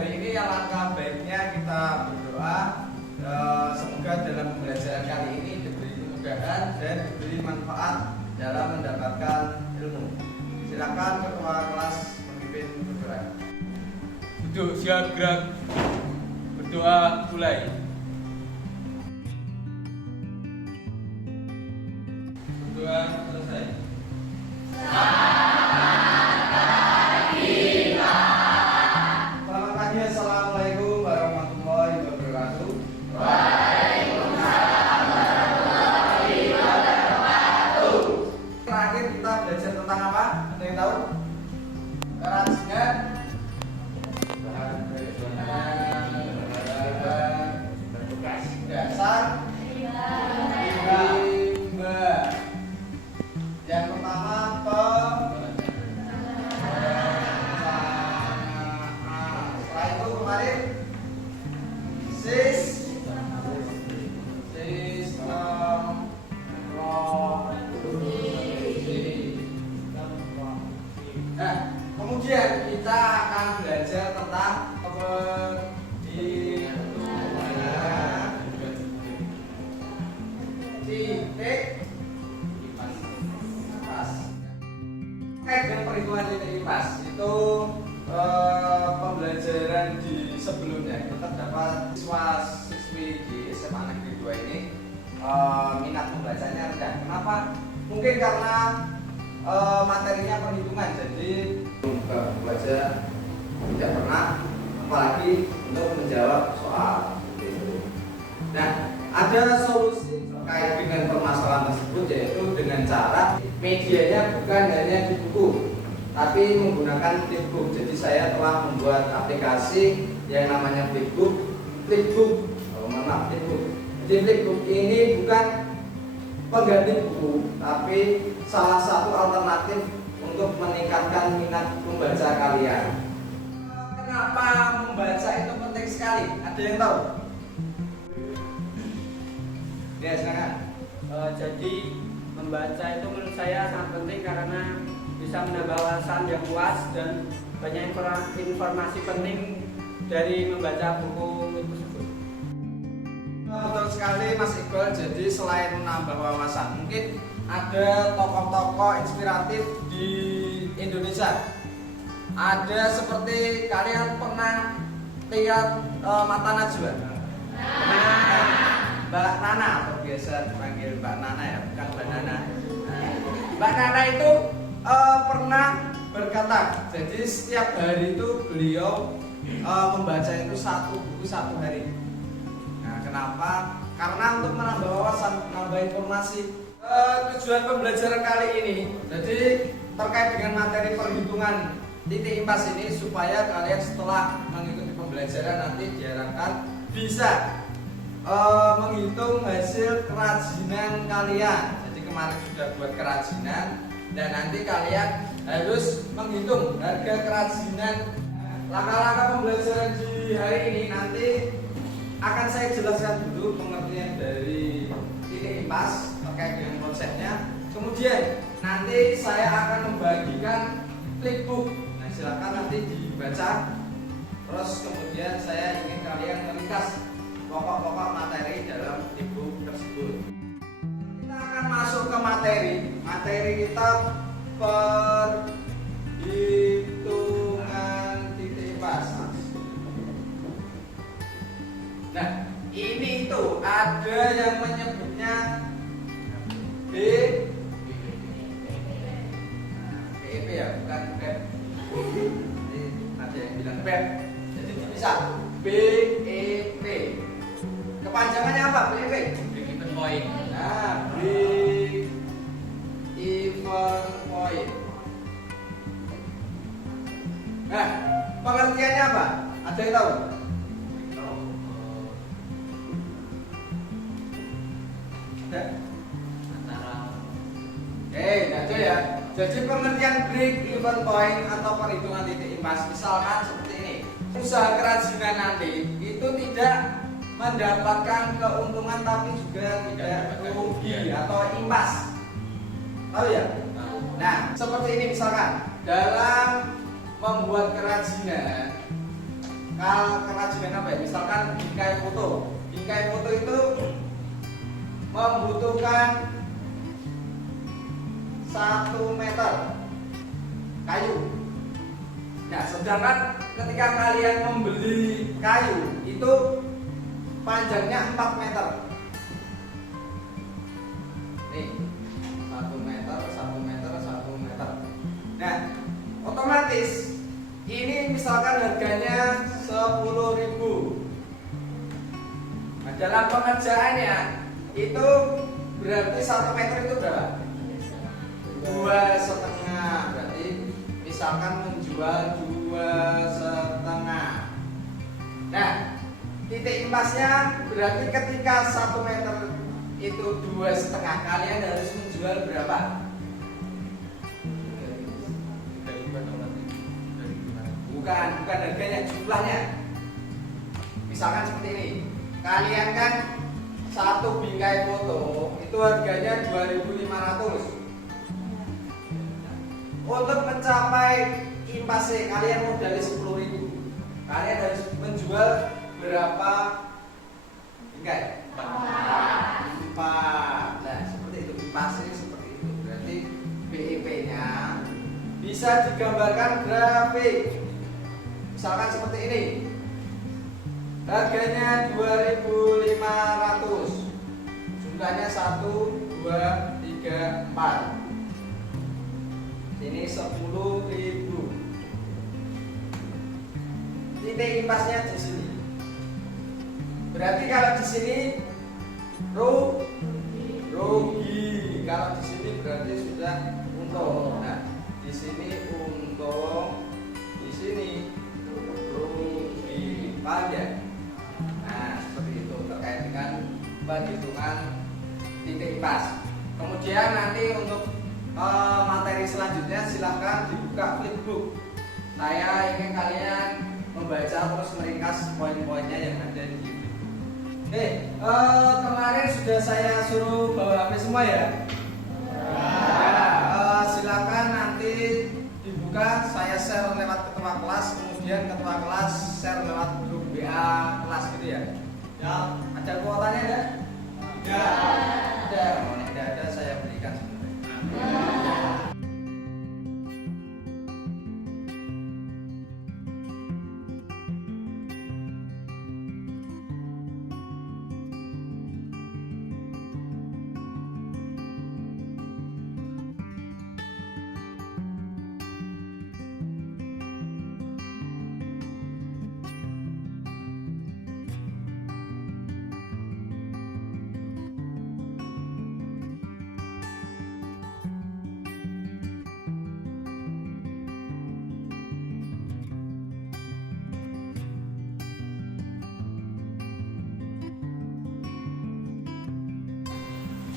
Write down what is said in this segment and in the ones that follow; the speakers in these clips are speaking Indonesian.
hari ini alangkah baiknya kita berdoa semoga dalam pembelajaran kali ini diberi kemudahan dan diberi manfaat dalam mendapatkan ilmu. Silakan ketua kelas memimpin berdoa. Duduk siap gerak. Berdoa mulai. Berdoa selesai. Selamat pagi, assalamualaikum warahmatullahi wabarakatuh. Terakhir kita belajar tentang apa? Ada yang tahu? Kerajinan. Dasar limbah. Yang pertama setelah itu kemarin sistem produksi. Nah, kemudian kita akan belajar tentang titik impas. Terkait dengan perhitungan titik impas itu pembelajaran di sebelumnya itu terdapat siswa-siswi di SMA Negeri 2 ini minat membacanya rendah. Kenapa? Mungkin karena materinya perhitungan, jadi membaca tidak pernah, apalagi untuk menjawab soal itu. Nah, ada solusi terkait dengan permasalahan tersebut, yaitu dengan cara medianya bukan hanya di buku, tapi menggunakan flipbook. Jadi saya telah membuat aplikasi yang namanya flipbook. Flipbook. Jadi flipbook ini bukan pengganti buku, tapi salah satu alternatif untuk meningkatkan minat membaca kalian. Kenapa membaca itu penting sekali? Ada yang tahu? Ya, silakan. Jadi membaca itu menurut saya sangat penting karena bisa menambah wawasan yang luas dan banyak informasi penting dari membaca buku tersebut. Betul sekali Mas Iqbal. Jadi selain menambah wawasan, mungkin ada tokoh-tokoh inspiratif di Indonesia. Ada seperti kalian pernah lihat Mata Najwa? Mbak Nana, atau biasa dipanggil Mbak Nana ya, bukan Mbak Nana. Mbak Nana itu pernah berkata, jadi setiap hari itu beliau membaca itu satu buku satu hari. Nah, kenapa? Karena untuk menambah wawasan, menambah informasi. Tujuan pembelajaran kali ini, jadi terkait dengan materi perhitungan titik impas ini, supaya kalian setelah mengikuti pembelajaran nanti diharapkan bisa menghitung hasil kerajinan kalian. Jadi kemarin sudah buat kerajinan dan nanti kalian harus menghitung harga kerajinan. Langkah-langkah pembelajaran di hari ini nanti akan saya jelaskan dulu pengertian dari titik impas terkait dengan konsepnya. Kemudian nanti saya akan membagikan flipbook. Nah, silakan nanti dibaca. Terus kemudian saya ingin kalian meringkas pokok-pokok materi dalam flipbook tersebut. Kita akan masuk ke materi. Materi kita perhitungan titik impas. Nah, ini itu ada yang menyebutnya BEP ya, bukan BEP. Ada yang bilang BEP. Jadi bisa BEP. Kepanjangannya apa? BEP? Break even point. Nah, break even point. Nah, pengertiannya apa? Ada yang tahu? Ada? Ada ya. Jadi pengertian break even point atau perhitungan titik impas, misalkan seperti ini. Usaha kerajinan nanti itu tidak mendapatkan keuntungan tapi juga tidak rugi atau impas. Tahu ya? Nah, seperti ini misalkan dalam membuat kerajinan, ya? Misalkan bingkai foto. Bingkai foto itu membutuhkan 1 meter kayu. Nah, sedangkan ketika kalian membeli kayu itu panjangnya 4 meter. Nih, 1 meter, 1 meter, 1 meter. Nah, otomatis ini misalkan harganya 10.000. Nah, dalam pengerjaannya itu berarti 1 meter itu berapa? 2,5. Berarti misalkan menjual 2,5. Nah, titik impasnya berarti ketika 1 meter itu 2,5, kalian harus menjual berapa? Bukan harganya, jumlahnya. Misalkan seperti ini. Kalian kan satu bingkai foto itu harganya 2.500. Untuk mencapai impasnya kalian modalnya 10.000. Kalian harus menjual berapa bingkai? 4. Nah, seperti itu impasnya seperti itu. Berarti BIP-nya bisa digambarkan grafik. Misalkan seperti ini. Harganya 2.500. Jumlahnya 1, 2, 3, 4. Ini 10.000. Titik impasnya di sini. Berarti kalau di sini rugi. Kalau di sini berarti sudah untung. Nah, di sini untung, di sini rugi. Paham ya? Nah, seperti itu terkait dengan penghitungan titik impas. Kemudian nanti untuk materi selanjutnya silahkan dibuka flipbook. Saya ingin kalian membaca terus meringkas poin-poinnya yang ada di sini. Oke, kemarin sudah saya suruh bawa HP semua ya. Silakan nanti dibuka, saya share lewat ketua kelas, kemudian ketua kelas share lewat grup WA kelas gitu ya. Ya, ada kuotanya enggak? Ya. Ada. Oh, tidak ada saya berikan sebenarnya.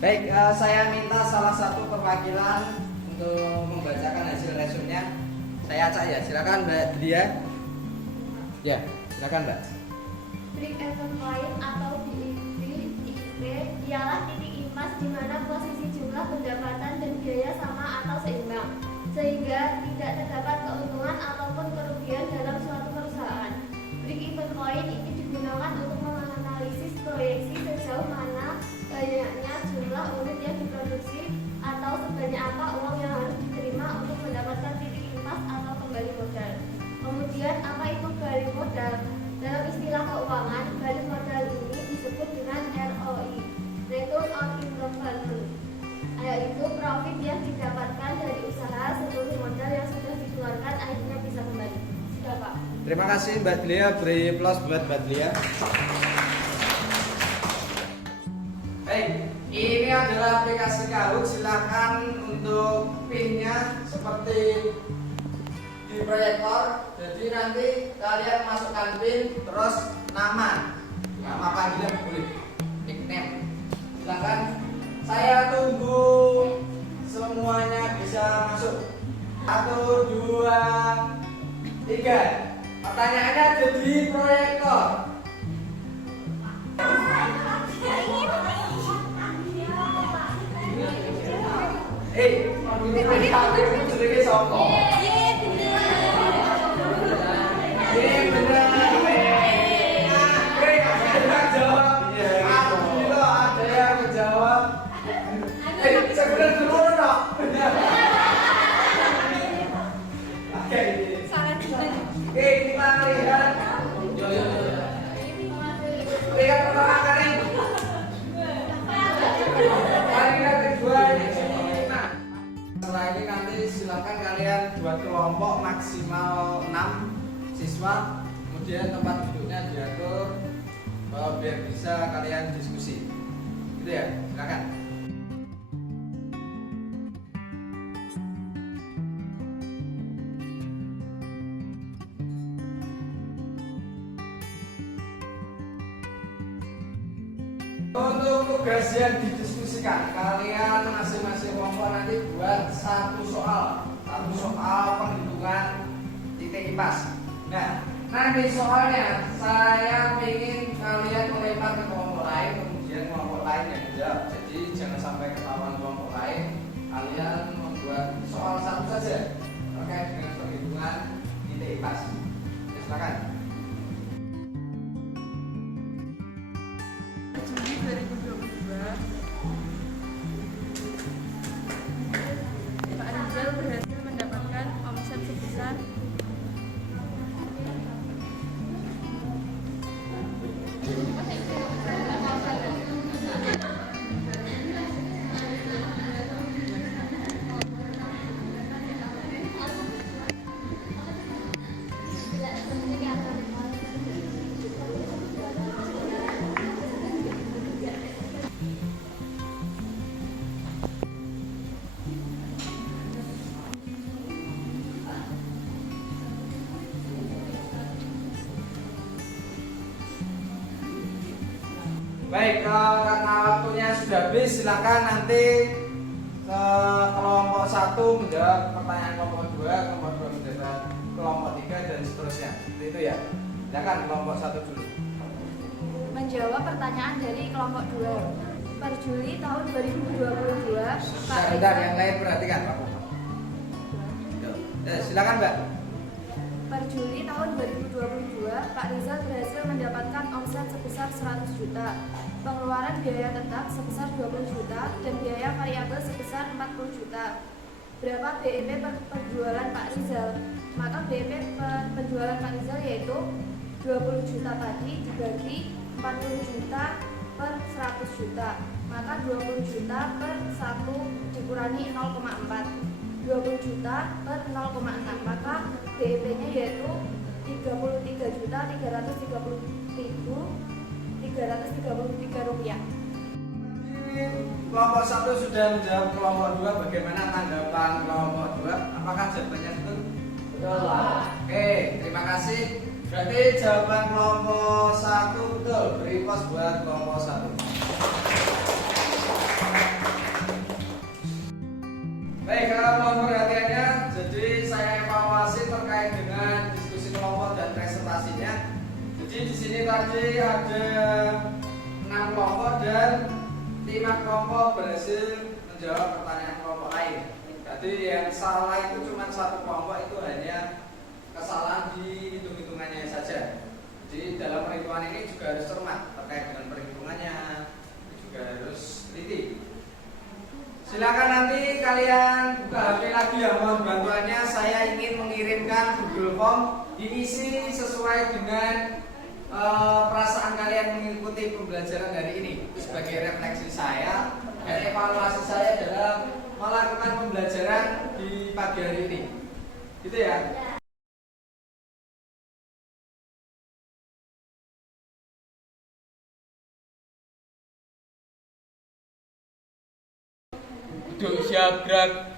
Baik, saya minta salah satu perwakilan untuk membacakan hasil resumnya. Saya acak ya, silakan Mbak Dia. Ya, silakan Mbak. Break-even point atau BIP ialah titik impas di mana posisi jumlah pendapatan dan biaya sama atau seimbang, sehingga tidak terdapat keuntungan ataupun kerugian dalam suatu perusahaan. Break-even point ini digunakan untuk menganalisis proyeksi sejauh mana banyaknya jumlah unit yang diproduksi atau sebanyak apa uang yang harus diterima untuk mendapatkan titik impas atau kembali modal. Kemudian, apa itu balik modal? Dalam istilah keuangan, balik modal ini disebut dengan ROI, Return on Investment, yaitu profit yang didapatkan dari usaha sebelum modal yang sudah dikeluarkan akhirnya bisa kembali. Sudah Pak. Terima kasih Mbak Delia, beri plus buat Mbak Delia. Baik, ini adalah aplikasi Kahoot. Silakan untuk pinnya seperti di proyektor. Jadi nanti kalian masukkan pin terus nama panggilan boleh, nickname. Silakan. Saya tunggu semuanya bisa masuk. 1, 2, 3. Pertanyaannya ada di proyektor. Ini penting sedikit songkok. Ini benar. duduknya diatur biar bisa kalian diskusi. Gitu ya, silakan. Untuk tugas yang didiskusikan, kalian masing-masing kelompok nanti buat satu soal perhitungan titik IPAS. Nah, nanti soalnya saya ingin kalian melempar ke kelompok lain, kemudian kelompok lain yang menjawab. Jadi jangan sampai ketahuan kelompok lain. Kalian membuat soal satu saja terkait dengan perhitungan titik IPAS. Ya, silakan. Juli 2022, Pak Rizal berhasil mendapatkan omset sebesar Baik, karena waktunya sudah habis, silakan nanti ke kelompok 1 menjawab pertanyaan kelompok 2, kelompok 2 menjawab kelompok 3 dan seterusnya. Seperti itu ya. Silakan kelompok 1 dulu. Menjawab pertanyaan dari kelompok 2. Per Juli tahun 2022, Pak Sebentar, Rizal yang lain perhatikan Pak. Ya, silakan Mbak. Per Juli tahun 2022, Pak Rizal berhasil mendapatkan omset sebesar 100 juta, pengeluaran biaya tetap sebesar 20 juta, dan biaya variabel sebesar 40 juta. Berapa BEP per penjualan Pak Rizal? Maka BEP per penjualan Pak Rizal yaitu 20 juta tadi dibagi 40 juta per 100 juta. Maka 20 juta per 1 dikurangi 0,4. 20 juta per 0,6, maka BEP-nya yaitu 33.333.333 rupiah. Kelompok 1 sudah menjawab kelompok 2. Bagaimana tanggapan kelompok 2? Apakah jawabannya betul? Betul. Oke, terima kasih. Berarti jawaban kelompok 1 betul. Beri pos buat kelompok 1. Baik, kalau mohon perhatiannya, jadi saya evaluasi terkait dengan diskusi kelompok dan presentasinya. Jadi di sini tadi ada 6 kelompok dan 5 kelompok berhasil menjawab pertanyaan kelompok lain. Jadi yang salah itu cuma 1 kelompok, itu hanya kesalahan di hitung-hitungannya saja. Jadi dalam perhitungan ini juga harus cermat terkait dengan perhitungannya, juga harus teliti. Silakan nanti kalian buka HP lagi ya, mohon bantuannya. Saya ingin mengirimkan Google Form, diisi sesuai dengan perasaan kalian mengikuti pembelajaran hari ini. Itu sebagai refleksi saya dan evaluasi saya dalam melakukan pembelajaran di pagi hari ini. Gitu ya. Duduk siap gerak.